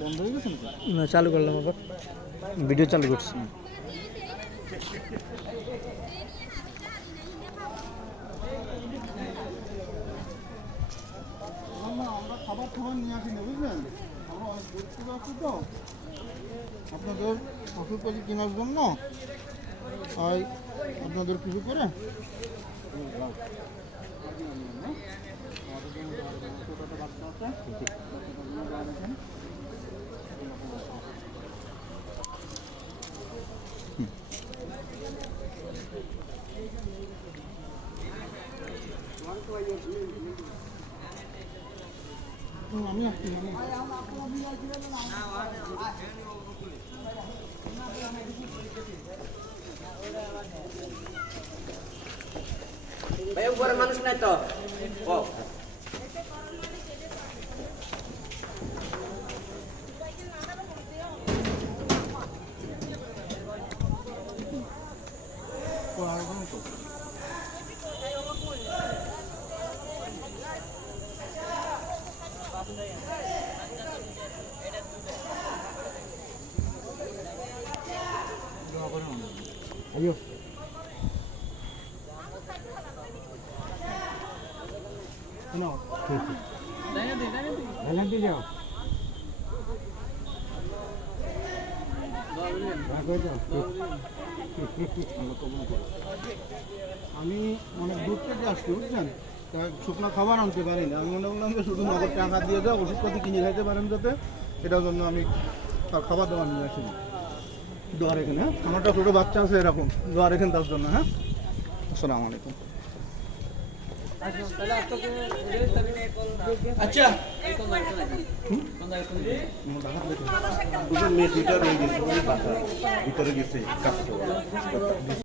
বন্ধ হয়ে গেছে না, চালু করলাম আবার ভিডিও চালু করছি। আমরা খাবার নিয়ে আসি না, বুঝলেন? আমরা অনেক দূর থেকে আসছি তো আপনাদের ওষুধপাতি কেনার জন্য আর আপনাদের কিছু করে আমি আসছি ভাই উপরে মানুষ নাই তো আইও নাও ভ্যালেন্টি যাও আমি অনেক দূর থেকে আসছি, বুঝছেন? শুকনো খাবার আনতে পারি না। আমি মনে করলাম যে শুধু নগদ টাকা দিয়ে যাও, ওষুধপাতি কিনে খাইতে পারেন যাতে, এটার জন্য আমি খাবার দাবার নিয়ে আসি। দোয়া রেখেন, হ্যাঁ? আমারটা ছোটো বাচ্চা আছে, এরকম দোয়া রেখেন তার জন্য। হ্যাঁ, আসসালামু আলাইকুম। আচ্ছা মেয়ে দুইটা রয়ে গেছে, ভিতরে গেছে কাজ